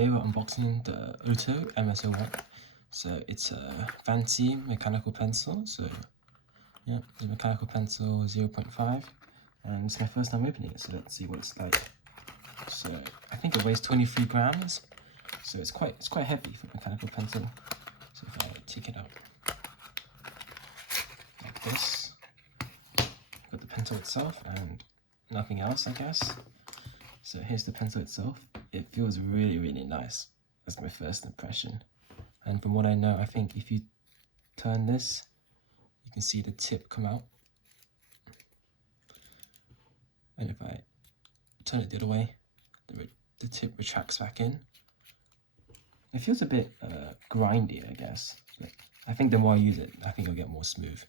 Today we're unboxing the OHTO MS-01. So it's a fancy mechanical pencil. So yeah, the mechanical pencil 0.5, and it's my first time opening it. So let's see what it's like. So I think it weighs 23 grams. So it's quite heavy for a mechanical pencil. So if I take it out like this, got the pencil itself and nothing else, I guess. So here's the pencil itself. It feels really nice. That's my first impression. And from what I know, I think if you turn this, you can see the tip come out. And if I turn it the other way, the tip retracts back in. It feels a bit grindy, I guess. But I think the more I use it, I think it'll get more smooth.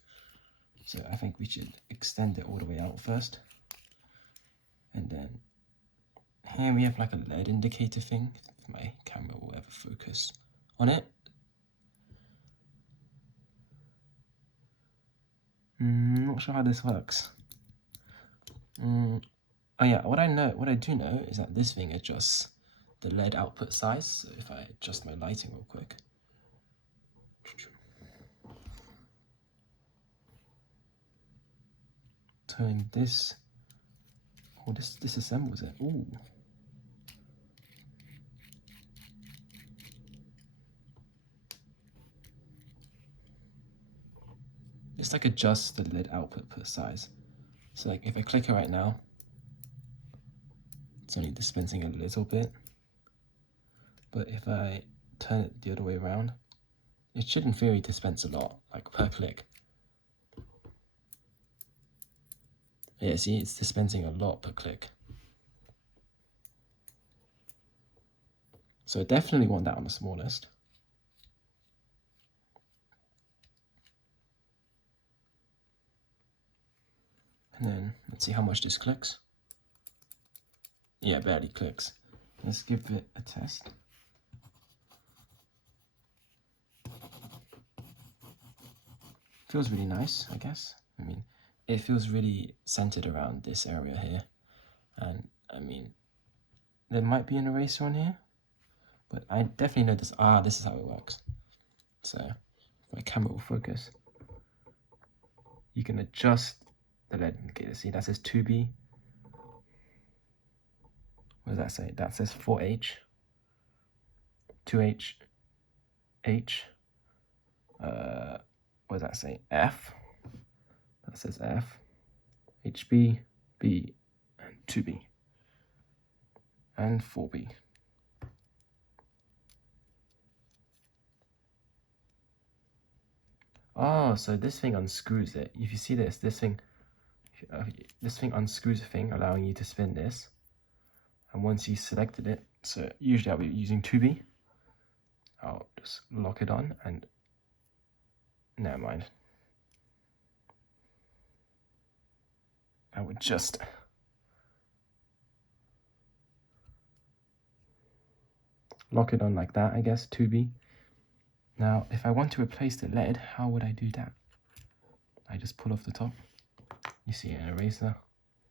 So I think we should extend it all the way out first. And then here we have like a LED indicator thing, if my camera will ever focus on it. Not sure how this works. Oh yeah, what I do know is that this thing adjusts the LED output size. So if I adjust my lighting real quick. Turning this, oh, this disassembles it. Ooh. It's like adjusts the LED output per size. So like if I click it right now, it's only dispensing a little bit. But if I turn it the other way around, it should in theory dispense a lot, like per click. Yeah, see, it's dispensing a lot per click. So I definitely want that on the smallest. And then let's see how much this clicks. Yeah, barely clicks. Let's give it a test. Feels really nice, I guess. I mean, it feels really centered around this area here. And I mean, there might be an eraser on here, but I definitely know this. This is how it works. So if my camera will focus, you can adjust the LED indicator. See, that says 2B. What does that say? That says 4H, 2H, H. What does that say? F. That says F, HB, B, and 2B, and 4B. Oh, so this thing unscrews it. If you see this thing unscrews the thing, allowing you to spin this. And once you selected it, so usually I'll be using 2B. I'll just lock it on and never mind. I would just lock it on like that, I guess, 2B. Now, if I want to replace the LED, how would I do that? I just pull off the top. You see an eraser.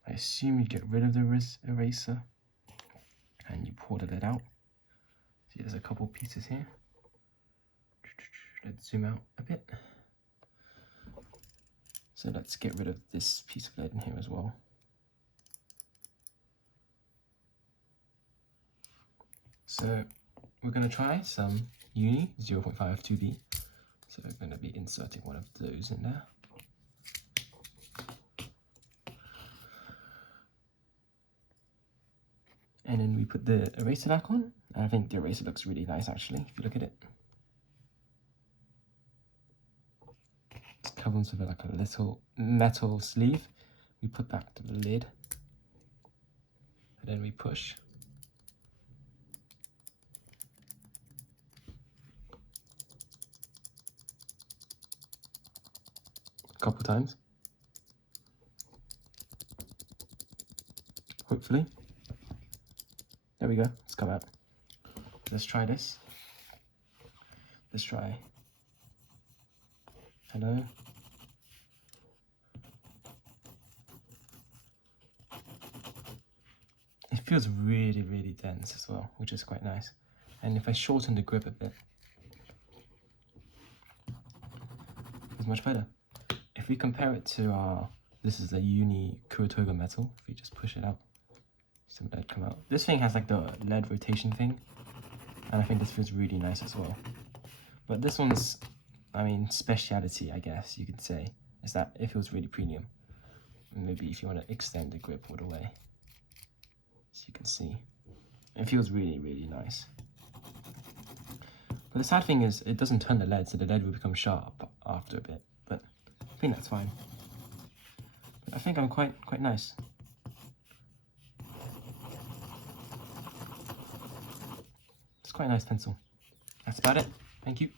I assume you get rid of the eraser and you pour the LED out. See, there's a couple pieces here. Let's zoom out a bit. So let's get rid of this piece of LED in here as well. So we're going to try some Uni 0.5 2B. So we're going to be inserting one of those in there. And then we put the eraser back on. And I think the eraser looks really nice actually, if you look at it. It comes with like a little metal sleeve. We put back the lid. And then we push. A couple times. Hopefully. There we go, it's come out. Let's try this. Let's try hello. It feels really dense as well, which is quite nice. And if I shorten the grip a bit, it's much better. If we compare it to our, this is a Kuru Toga metal. If we just push it out, some lead come out. This thing has like the lead rotation thing, and I think this feels really nice as well. But this one's, I mean, speciality, I guess you could say, is that it feels really premium. Maybe if you want to extend the grip all the way, so you can see, it feels really, really nice. But the sad thing is, it doesn't turn the lead, so the lead will become sharp after a bit. But I think that's fine. But I think I'm quite nice. It's quite a nice pencil. That's about it. Thank you.